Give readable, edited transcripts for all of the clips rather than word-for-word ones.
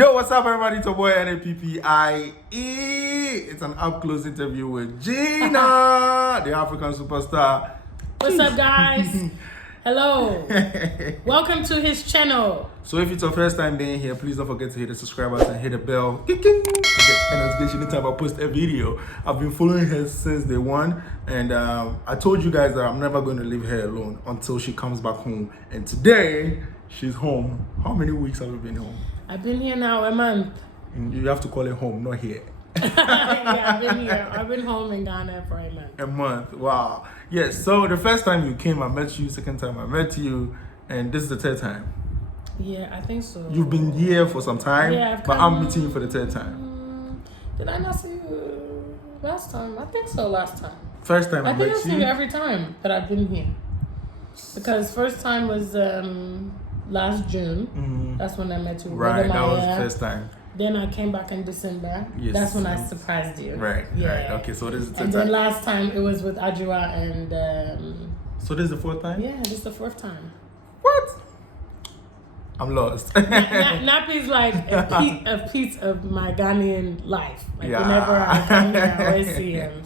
Yo, what's up, everybody? It's your boy NAPPIE. It's an up-close interview with Gina, the African superstar. What's up, guys? Hello. Welcome to his channel. So if it's your first time being here, please don't forget to hit the subscribe button and hit the bell to get a notification anytime I post a video. I've been following her since day one, and I told you guys that I'm never going to leave her alone until she comes back home. And today, she's home. How many weeks have you been home? I've been here now a month. You have to call it home, not here. Yeah, I've been here. I've been home in Ghana for a month. A month, wow. Yes, so the first time you came, I met you. Second time I met you. And this is the third time. Yeah, I think so. You've been here for some time, yeah, but I'm meeting you for the third time. Did I not see you last time? I think so, last time. First time I met you? I think I see you every time that I've been here. Because first time was last June. Mm-hmm. That's when I met you. Right, that was the first time. Then I came back in December. Yes. That's when I surprised you. Right, yeah. Right. Okay, so this is the third time. And then time. last time it was with Ajua and... so this is the fourth time? Yeah, this is the fourth time. What? I'm lost. Nappie's like a piece of my Ghanaian life. Like whenever I come here, I always see him.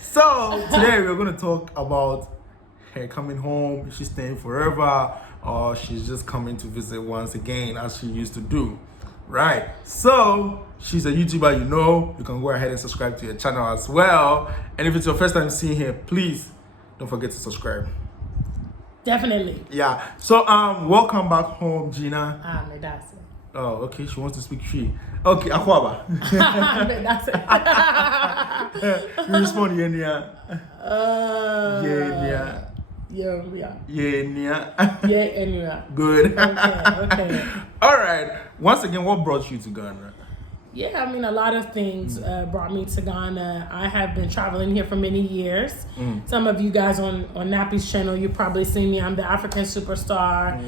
So today we're going to talk about her coming home. Is she staying forever, or she's just coming to visit once again as she used to do? Right. So she's a YouTuber, you can go ahead and subscribe to her channel as well. And if it's your first time seeing her, please don't forget to subscribe. Definitely. Yeah. So welcome back home, Gina. That's it. Oh, okay. She wants to speak Tree. Okay, Akwaba. That's it. You respond, Yenia. Yeah. Good. Okay. All right. Once again, what brought you to Ghana? Yeah, I mean, a lot of things brought me to Ghana. I have been traveling here for many years. Some of you guys on Nappie's channel, you've probably seen me. I'm the African superstar.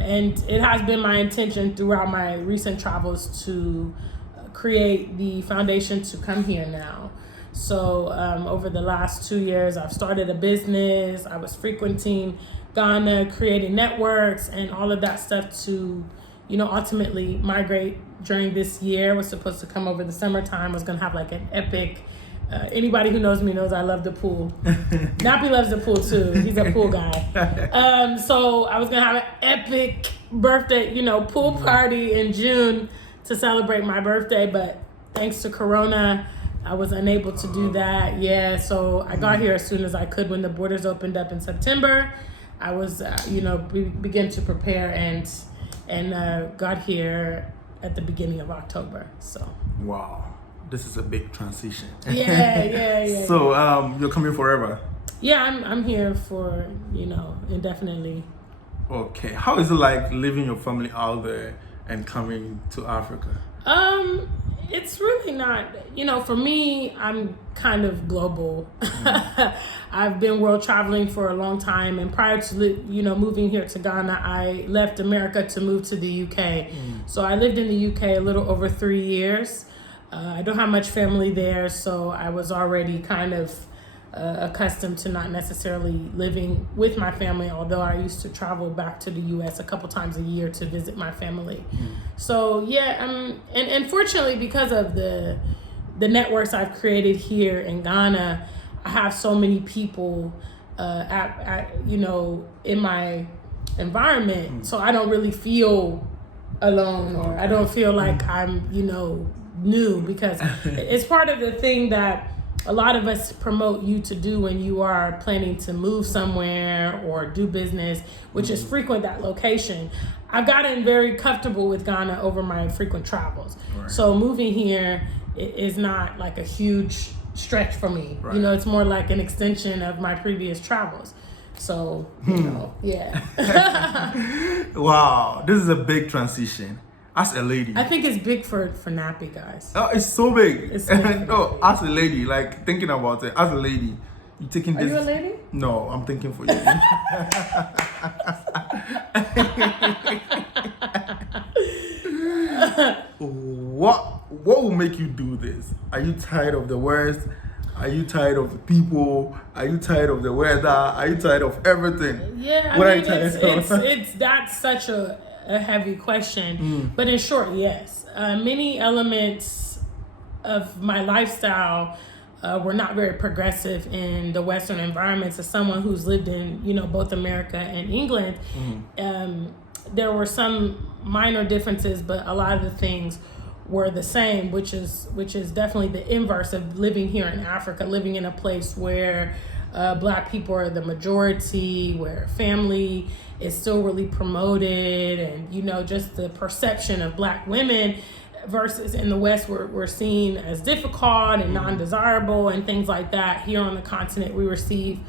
And it has been my intention throughout my recent travels to create the foundation to come here now. So over the last 2 years, I've started a business. I was frequenting Ghana, creating networks and all of that stuff to, ultimately migrate during this year. Was supposed to come over the summertime. Was going to have like an epic, anybody who knows me knows I love the pool. Nappie loves the pool too. He's a pool guy. So I was going to have an epic birthday, pool party in June to celebrate my birthday. But thanks to Corona, I was unable to do that. Yeah, so I got here as soon as I could when the borders opened up in September. I was, began to prepare and got here at the beginning of October. So. Wow, this is a big transition. Yeah. So you're coming forever? Yeah, I'm here for indefinitely. Okay, how is it like leaving your family out there and coming to Africa? It's really not, for me, I'm kind of global. I've been world traveling for a long time, and prior to, moving here to Ghana, I left America to move to the UK. So I lived in the UK a little over 3 years. I don't have much family there, so I was already kind of accustomed to not necessarily living with my family, although I used to travel back to the US a couple times a year to visit my family. So yeah, and fortunately, because of the networks I've created here in Ghana, I have so many people in my environment, so I don't really feel alone, or I don't feel like I'm new, because it's part of the thing that a lot of us promote you to do when you are planning to move somewhere or do business, which is frequent that location. I've gotten very comfortable with Ghana over my frequent travels. Right. So moving here is not like a huge stretch for me. Right. It's more like an extension of my previous travels. So, yeah. Wow, this is a big transition. As a lady, I think it's big for Nappie, guys. Oh, it's so big. It's so big. No, as a lady, like thinking about it, as a lady, you taking this. Are you a lady? No, I'm thinking for you. What will make you do this? Are you tired of the worst? Are you tired of the people? Are you tired of the weather? Are you tired of everything? Yeah, what are you tired of? That's such a a heavy question, but in short, yes. Many elements of my lifestyle were not very progressive in the Western environments. As someone who's lived in, both America and England, there were some minor differences, but a lot of the things were the same, which is definitely the inverse of living here in Africa, living in a place where Black people are the majority, where family is still really promoted, and just the perception of Black women versus in the West we're seen as difficult and non-desirable and things like that. Here on the continent, we receive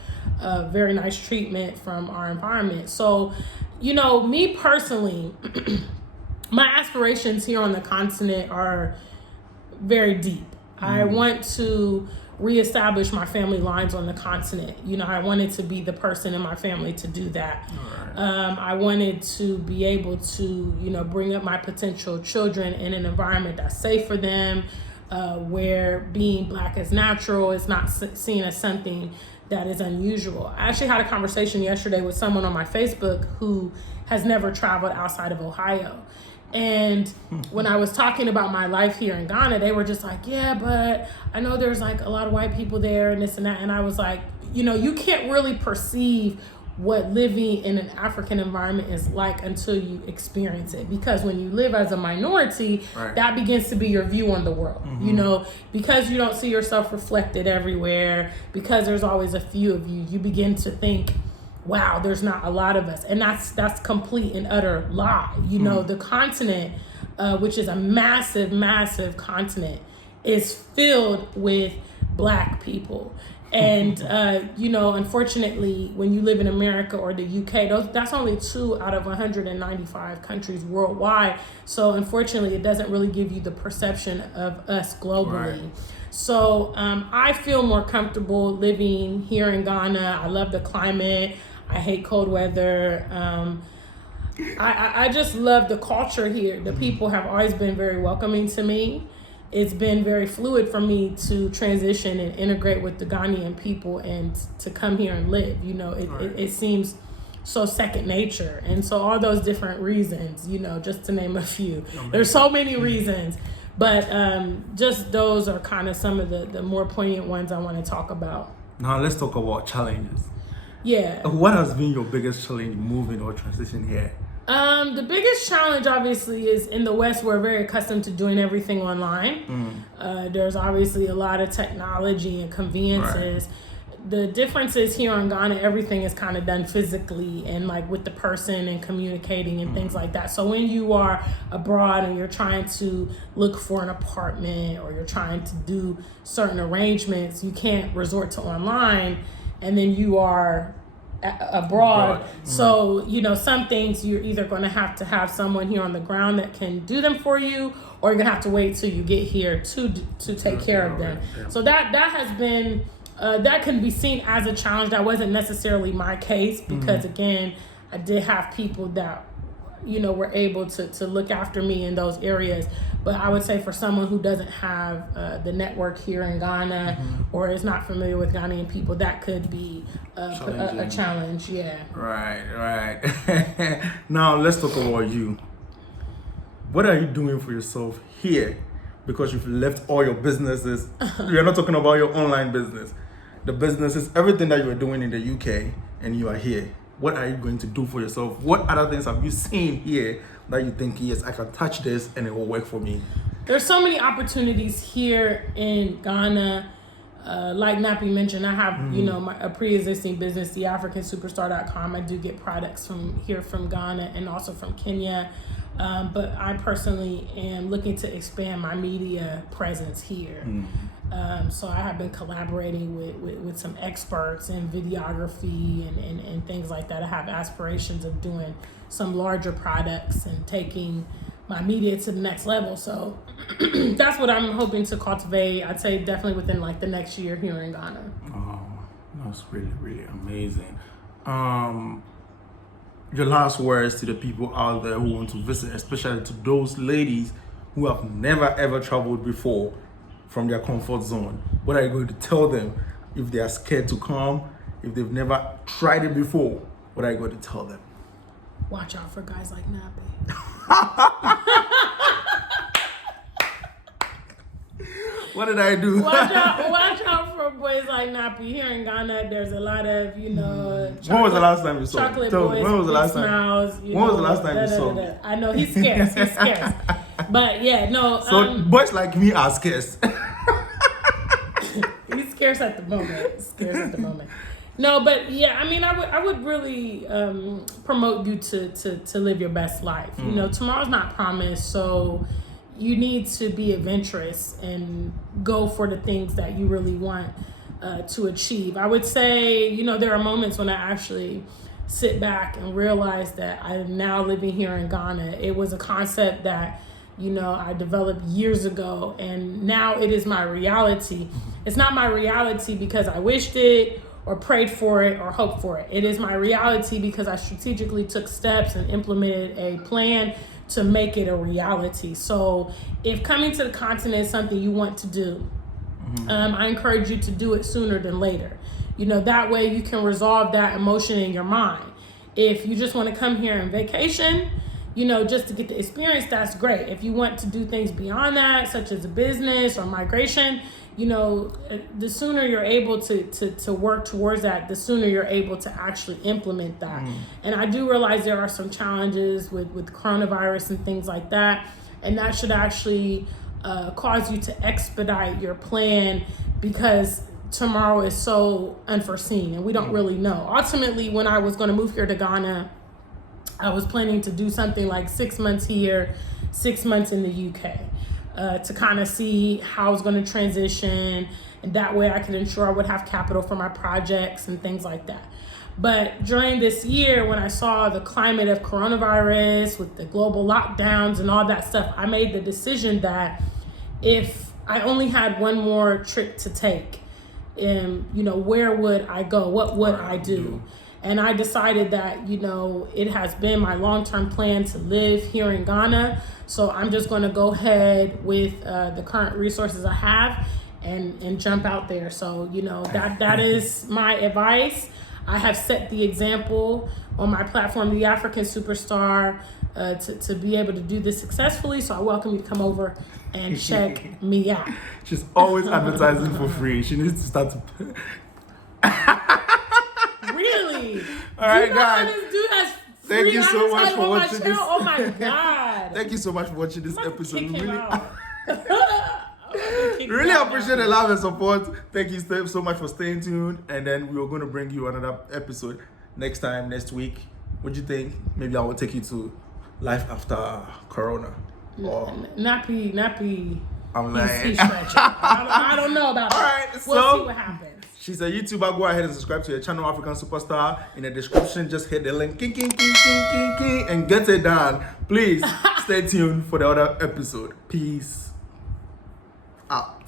very nice treatment from our environment. So, me personally, my aspirations here on the continent are very deep. I want to reestablish my family lines on the continent. I wanted to be the person in my family to do that. I wanted to be able to, bring up my potential children in an environment that's safe for them, where being Black is natural, it's not seen as something that is unusual. I actually had a conversation yesterday with someone on my Facebook who has never traveled outside of Ohio. And when I was talking about my life here in Ghana, they were just like, yeah, but I know there's like a lot of white people there and this and that. And I was like, you can't really perceive what living in an African environment is like until you experience it. Because when you live as a minority, that begins to be your view on the world. Because you don't see yourself reflected everywhere, because there's always a few of you, you begin to think, wow, there's not a lot of us. And that's complete and utter lie. The continent, which is a massive, massive continent, is filled with Black people. And, unfortunately, when you live in America or the UK, that's only 2 out of 195 countries worldwide. So unfortunately, it doesn't really give you the perception of us globally. Right. So I feel more comfortable living here in Ghana. I love the climate. I hate cold weather. I just love the culture here. The people have always been very welcoming to me. It's been very fluid for me to transition and integrate with the Ghanaian people and to come here and live. It seems so second nature. And so all those different reasons, just to name a few. There's so many reasons. But just those are kind of some of the more poignant ones I want to talk about. Now let's talk about challenges. Yeah. What has been your biggest challenge moving or transition here? The biggest challenge, obviously, is in the West, we're very accustomed to doing everything online. There's obviously a lot of technology and conveniences. Right. The difference is here in Ghana, everything is kind of done physically and like with the person and communicating and things like that. So when you are abroad and you're trying to look for an apartment or you're trying to do certain arrangements, you can't resort to online, and then you are abroad. So, some things you're either going to have someone here on the ground that can do them for you, or you're going to have to wait till you get here to take care of them. Yeah. So that has been, that can be seen as a challenge. That wasn't necessarily my case because again, I did have people that, were able to look after me in those areas. But I would say for someone who doesn't have the network here in Ghana or is not familiar with Ghanaian people, that could be a challenge. Yeah. Right. Now let's talk about you. What are you doing for yourself here? Because you've left all your businesses. You're not talking about your online business. The businesses, everything that you were doing in the UK, and you are here. What are you going to do for yourself? What other things have you seen here that you think, yes, I can touch this and it will work for me? There's so many opportunities here in Ghana. Like Nappie mentioned, I have, a pre-existing business, the AfrikanSuperstar.com. I do get products from Ghana and also from Kenya. But I personally am looking to expand my media presence here. So I have been collaborating with some experts in videography and things like that. I have aspirations of doing some larger products and taking my media to the next level. So that's what I'm hoping to cultivate. I'd say definitely within like the next year here in Ghana. Oh, that's really, really amazing. Your last words to the people out there who want to visit, especially to those ladies who have never ever traveled before from their comfort zone. What are you going to tell them if they are scared to come, if they've never tried it before? What are you going to tell them? watch out for guys like Nappie. What did I do? Watch out for boys like Nappie. Here in Ghana, there's a lot of, When was the last time you saw? Chocolate Tell boys. me, when was the last time? Smiles, When was the last time you saw? I know he's scarce. He's scarce. But yeah, no. So boys like me are scarce. He's scarce at the moment. No, but yeah, I mean, I would really promote you to live your best life. You know, tomorrow's not promised, so you need to be adventurous and go for the things that you really want to achieve. I would say, you know, there are moments when I actually sit back and realize that I'm now living here in Ghana. It was a concept that, you know, I developed years ago, and now it is my reality. It's not my reality because I wished it or prayed for it or hoped for it. It is my reality because I strategically took steps and implemented a plan to make it a reality. So if coming to the continent is something you want to do, I encourage you to do it sooner than later. You know, that way you can resolve that emotion in your mind. If you just want to come here on vacation, you know, just to get the experience, that's great. If you want to do things beyond that, such as a business or migration, you know, the sooner you're able to work towards that, the sooner you're able to actually implement that. And I do realize there are some challenges with coronavirus and things like that. And that should actually cause you to expedite your plan because tomorrow is so unforeseen and we don't really know. Ultimately, when I was going to move here to Ghana, I was planning to do something like 6 months here, 6 months in the UK. To kind of see how I was going to transition, and that way I could ensure I would have capital for my projects and things like that. But during this year, when I saw the climate of coronavirus with the global lockdowns and all that stuff, I made the decision that if I only had one more trip to take, you know, where would I go? What would I do? And I decided that, you know, it has been my long-term plan to live here in Ghana. So I'm just going to go ahead with the current resources I have and jump out there. So, you know, that is my advice. I have set the example on my platform, the African Superstar, to be able to do this successfully. So I welcome you to come over and check me out. She's always advertising for free. She needs to start to... Really? All right, guys. This dude has Thank you so much for watching this. Oh my God. Thank you so much for watching this episode. Really Appreciate the love and support. Thank you so much for staying tuned. And then we are going to bring you another episode next week. What do you think? Maybe I will take you to life after Corona. Or Nappie. I'm like, he's stretching. I don't know about that. All right, we'll so see what happens. She's a YouTuber. Go ahead and subscribe to her channel, Afrikan Superstar. In the description, just hit the link, and get it done. Please stay tuned for the other episode. Peace out.